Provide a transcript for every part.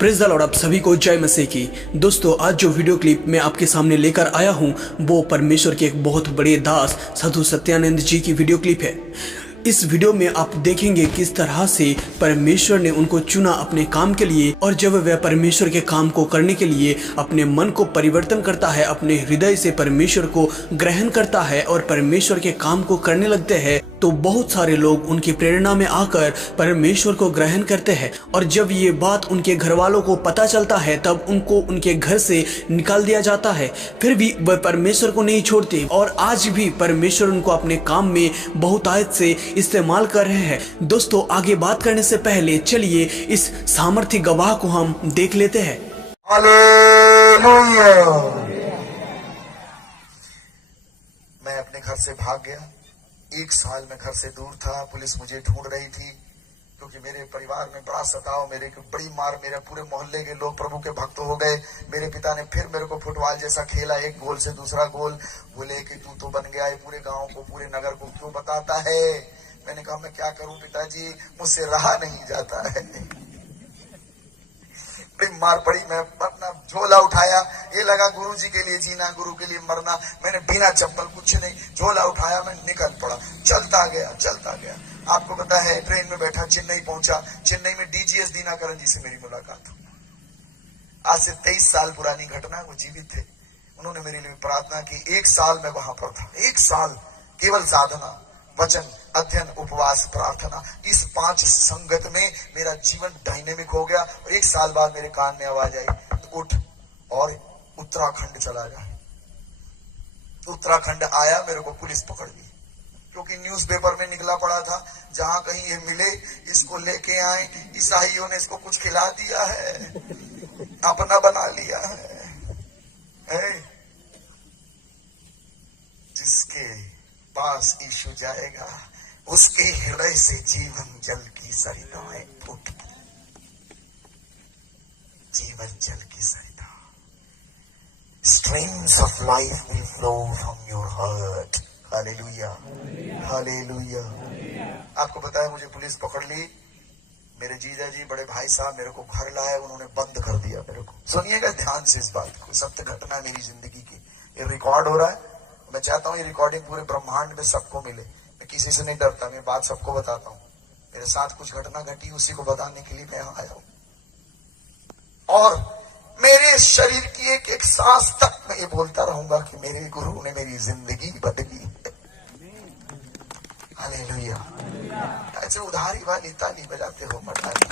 Praise the Lord, आप सभी को जय मसीह की। दोस्तों, आज जो वीडियो क्लिप मैं आपके सामने लेकर आया हूं वो परमेश्वर के एक बहुत बड़े दास साधु सत्यानंद जी की वीडियो क्लिप है। इस वीडियो में आप देखेंगे किस तरह से परमेश्वर ने उनको चुना अपने काम के लिए, और जब वह परमेश्वर के काम को करने के लिए अपने मन को परिवर्तन करता है, अपने हृदय से परमेश्वर को ग्रहण करता है और परमेश्वर के काम को करने लगते हैं, तो बहुत सारे लोग उनकी प्रेरणा में आकर परमेश्वर को ग्रहण करते हैं। और जब ये बात उनके घर वालों को पता चलता है तब उनको उनके घर से निकाल दिया जाता है। फिर भी वह परमेश्वर को नहीं छोड़ते और आज भी परमेश्वर उनको अपने काम में बहुतायत से इस्तेमाल कर रहे हैं। दोस्तों, आगे बात करने से पहले चलिए इस सामर्थ्य गवाह को हम देख लेते हैं। हालेलुया। मैं अपने घर से भाग गया। 1 साल मैं घर से दूर था। पुलिस मुझे ढूंढ रही थी क्योंकि मेरे परिवार में बड़ा सताव, मेरे को बड़ी मार, मेरे पूरे मोहल्ले के लोग प्रभु के भक्त हो गए। मेरे पिता ने फिर मेरे को फुटबॉल जैसा खेला, एक गोल से दूसरा गोल। बोले कि तू तो बन गया है, पूरे गांव को, पूरे नगर को क्यों बताता है। मैंने कहा मैं क्या करूं पिताजी, मुझसे रहा नहीं जाता है। बड़ी मार पड़ी। मैं अपना झोला उठाया, ये लगा गुरु जी के लिए जीना, गुरु के लिए मरना। मैंने बिना चप्पल कुछ नहीं, झोला उठाया, मैं निकल पड़ा, चलता गया चलता गया। आपको पता है, ट्रेन में बैठा, चेन्नई पहुंचा। चेन्नई में डीजीएस दीनाकरण जी से मेरी मुलाकात हुई। आज से 23 साल पुरानी घटना, वो जीवित थे। उन्होंने मेरे लिए प्रार्थना की। 1 साल मैं वहां पर था, 1 साल केवल साधना, वचन, अध्ययन, उपवास, प्रार्थना, इस 5 संगत में मेरा जीवन डायनेमिक हो गया। और 1 साल बाद मेरे कान में आवाज आई, तो उठ और उत्तराखंड चला जा। उत्तराखंड आया, मेरे को पुलिस पकड़ ली क्योंकि न्यूज़पेपर में निकला पड़ा था, जहां कहीं ये मिले इसको लेके आए। ईसाइयों ने इसको कुछ खिला दिया है, अपना बना लिया है। जिसके पास यीशु जाएगा उसके हृदय से जीवन जल की सरिताएं फूट, जीवन जल की सरिता, streams of life will flow from your heart. Hallelujah, hallelujah. आपको पता है, मुझे पुलिस पकड़ ली। मेरे जीजा जी, बड़े भाई साहब मेरे को घर लाए, उन्होंने बंद कर दिया मेरे को। सुनिएगा ध्यान से इस बात को, सत्य घटना मेरी जिंदगी की, ये रिकॉर्ड हो रहा है। मैं चाहता हूँ ये रिकॉर्डिंग पूरे ब्रह्मांड में सबको मिले। मैं किसी से नहीं डरता, मैं बात सबको बताता हूँ। मेरे साथ कुछ घटना घटी, उसी को बताने के लिए मैं यहाँ आया हूँ। और मेरे शरीर की एक एक सांस तक मैं ये बोलता रहूंगा कि मेरे गुरु ने मेरी जिंदगी बदली। हालेलुया। ऐसे उधारी वाली ताली बजाते हो मटाली।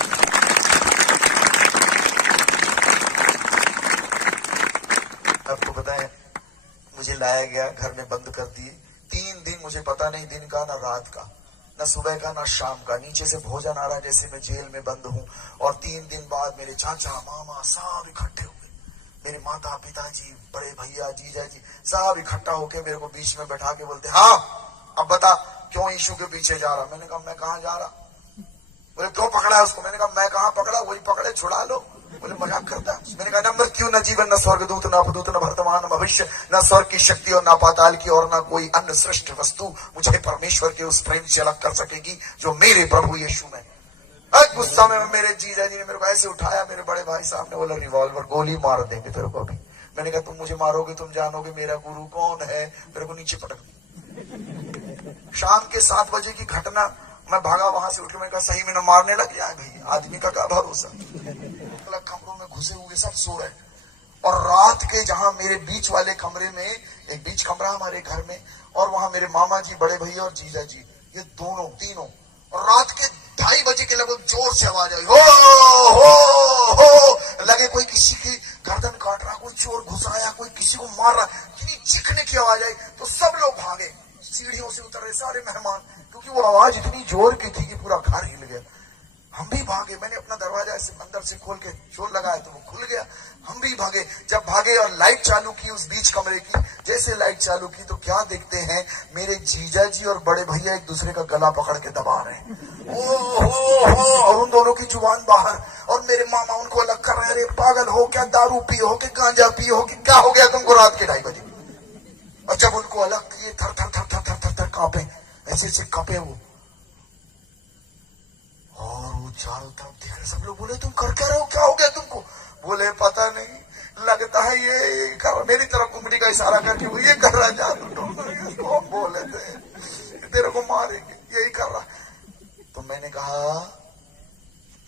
आपको पता है, मुझे लाया गया, घर में बंद कर दिए। 3 दिन मुझे पता नहीं दिन का, ना रात का, ना सुबह का, ना शाम का। नीचे से भोजन आ रहा जैसे मैं जेल में बंद हूँ। और 3 दिन बाद मेरे चाचा, मामा सब इकट्ठे हुए। मेरे माता, पिताजी, बड़े भैया, जीजा जी सब इकट्ठा होके मेरे को बीच में बैठा के बोलते, हाँ अब बता क्यों यीशु के पीछे जा रहा। मैंने कहा मैं कहाँ जा रहा। बोले क्यों पकड़ा है उसको। मैंने कहा मैं कहाँ पकड़ा, वही पकड़े, छुड़ा लो। बोले मजाक करता। मैंने कहा नंबर क्यों, न जीवन, न स्वर्गदूत, न अपदूत, न वर्तमान, न भविष्य, न स्वर्ग की शक्ति और न पाताल की और न कोई अन्य श्रेष्ठ वस्तु मुझे परमेश्वर के उस प्रेम से अलग कर सकेगी जो मेरे प्रभु यीशु में। गुस्सा में मेरे जीजा जी ने मेरे को ऐसे उठाया, मेरे बड़े भाई साहब ने बोला रिवॉल्वर, गोली मार देंगे तेरे को अभी। मैंने कहा तुम मुझे मारोगे, तुम जानोगे मेरा गुरु कौन है। मेरे को नीचे पटक दिया। शाम के 7 बजे की घटना। मैं भागा वहां से, उठ के मैंने कहा सही में न मारने लग गया भाई, आदमी का क्या भरोसा। कमरों में घुसे हुए सब सो रहे। और रात के, जहां मेरे बीच वाले कमरे में, एक बीच कमरा हमारे घर में, और वहां मेरे मामा जी, बड़े भैया और जीजा जी, ये दोनों तीनों। और रात के 2:30 बजे के लगभग जोर से आवाज आई, हो लगे कोई किसी की गर्दन काट रहा, कोई चोर घुस आया, कोई किसी को मार रहा। इतनी चीखने की आवाज आई तो सब लोग भागे, सीढ़ियों से उतर रहे सारे मेहमान, क्योंकि वो आवाज इतनी जोर की थी कि पूरा घर हिल गया। हम भी भागे। मैंने अपना दरवाजा ऐसे अंदर से खोल के जोर लगाया तो वो खुल गया। हम भी भागे। जब भागे और लाइट चालू की उस बीच कमरे की, जैसे लाइट चालू की तो क्या देखते हैं, मेरे जीजा जी और बड़े भैया एक दूसरे का गला पकड़ के दबा रहे हैं। ओ और उन दोनों की जुबान बाहर। और मेरे मामा उनको अलग कर रहे हैं, अरे पागल हो क्या, दारू पी हो कि गांजा पी हो कि क्या हो गया तुमको रात के 2:30 बजे। और जब उनको अलग किए, थर थर थर थर थर थर थर कांपे, ऐसे ऐसे कांपे वो। और वो चारों तरफ देख रहे, सब लोग बोले तुम कर क्या रहे हो, क्या हो गया तुमको। इशारा करके वो ये कर रहा, जा कौन बोले थे तेरे को मारेंगे, यही कर रहा। तो मैंने कहा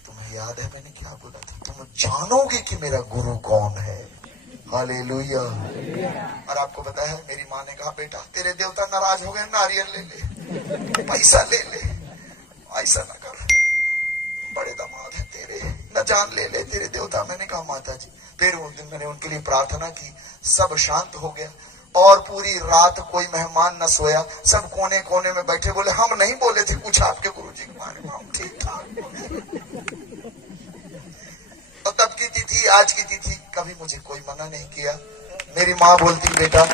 तुम्हें याद है मैंने क्या बोला था, तुम जानोगे कि मेरा गुरु कौन है। हालेलुया। और आपको पता है मेरी माँ ने कहा बेटा तेरे देवता नाराज हो गए, नारियल ले ले, पैसा ले ले, ऐसा ना कर, बड़े दामाद है तेरे, न जान ले ले तेरे देवता। मैंने कहा माता जी। फिर उस दिन मैंने उनके लिए प्रार्थना की, सब शांत हो गया और पूरी रात कोई मेहमान न सोया, सब कोने कोने में बैठे, बोले हम नहीं बोले थे कुछ आपके गुरुजी के बारे में, हम ठीक ठाक। और तब की तिथि आज की तिथि कभी मुझे कोई मना नहीं किया। मेरी माँ बोलती बेटा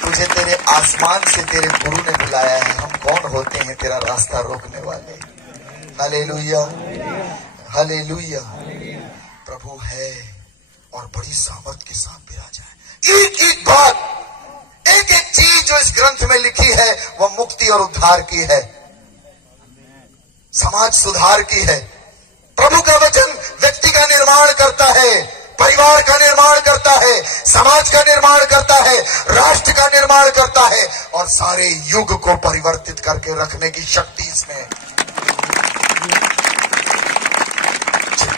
तुझे तेरे आसमान से तेरे गुरु ने बुलाया है, हम कौन होते हैं तेरा रास्ता रोकने वाले। Hallelujah, hallelujah. प्रभु है और बड़ी सामर्थ के साथ विराजा है। एक एक बात, एक एक चीज जो इस ग्रंथ में लिखी है वह मुक्ति और उद्धार की है, समाज सुधार की है। प्रभु का वचन व्यक्ति का निर्माण करता है, परिवार का निर्माण करता है, समाज का निर्माण करता है, राष्ट्र का निर्माण करता है और सारे युग को परिवर्तित करके रखने की शक्ति इसमें है।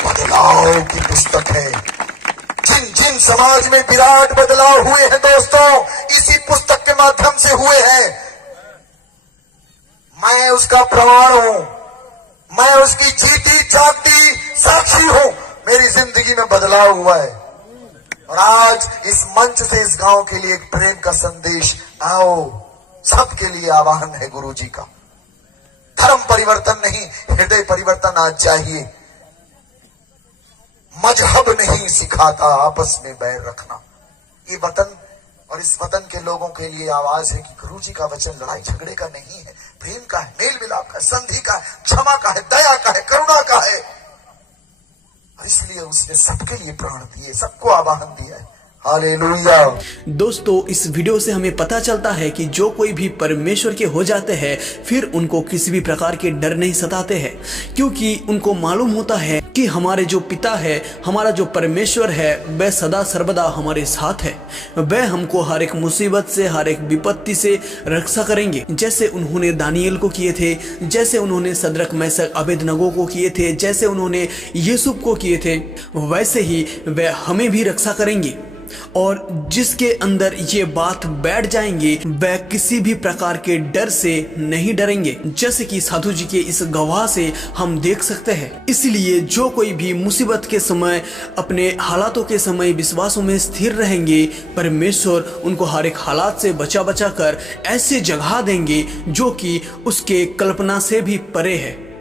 बदलाव की पुस्तक है। जिन जिन समाज में विराट बदलाव हुए हैं दोस्तों, इसी पुस्तक के माध्यम से हुए हैं। मैं उसका प्रमाण हूं, मैं उसकी जीती जागती साक्षी हूं। मेरी जिंदगी में बदलाव हुआ है और आज इस मंच से इस गांव के लिए एक प्रेम का संदेश, आओ सबके लिए आह्वान है गुरु जी का। धर्म परिवर्तन नहीं, हृदय परिवर्तन आज चाहिए। मजहब नहीं सिखाता आपस में बैर रखना। ये वतन और इस वतन के लोगों के लिए आवाज है कि गुरु जी का वचन लड़ाई झगड़े का नहीं है, प्रेम का है, मेल मिलाप का है, संधि का है, क्षमा का है, दया का है, करुणा का है। और इसलिए उसने सबके लिए प्राण दिए, सबको आवाहन दिया है। हालेलुया। दोस्तों इस वीडियो से हमें पता चलता है कि जो कोई भी परमेश्वर के हो जाते हैं फिर उनको किसी भी प्रकार के डर नहीं सताते हैं, क्योंकि उनको मालूम होता है कि हमारे जो पिता है, हमारा जो परमेश्वर है, वह सदा सर्वदा हमारे साथ है। वह हमको हर एक मुसीबत से, हर एक विपत्ति से रक्षा करेंगे, जैसे उन्होंने दानियल को किए थे, जैसे उन्होंने सदरक मैसक अबेदनगो को किए थे, जैसे उन्होंने यूसुफ को किए थे, वैसे ही वह हमें भी रक्षा करेंगे। और जिसके अंदर ये बात बैठ जाएंगे वह किसी भी प्रकार के डर से नहीं डरेंगे, जैसे कि साधु जी के इस गवाह से हम देख सकते हैं। इसलिए जो कोई भी मुसीबत के समय, अपने हालातों के समय विश्वासों में स्थिर रहेंगे, परमेश्वर उनको हर एक हालात से बचा बचा कर ऐसे जगह देंगे जो कि उसके कल्पना से भी परे है।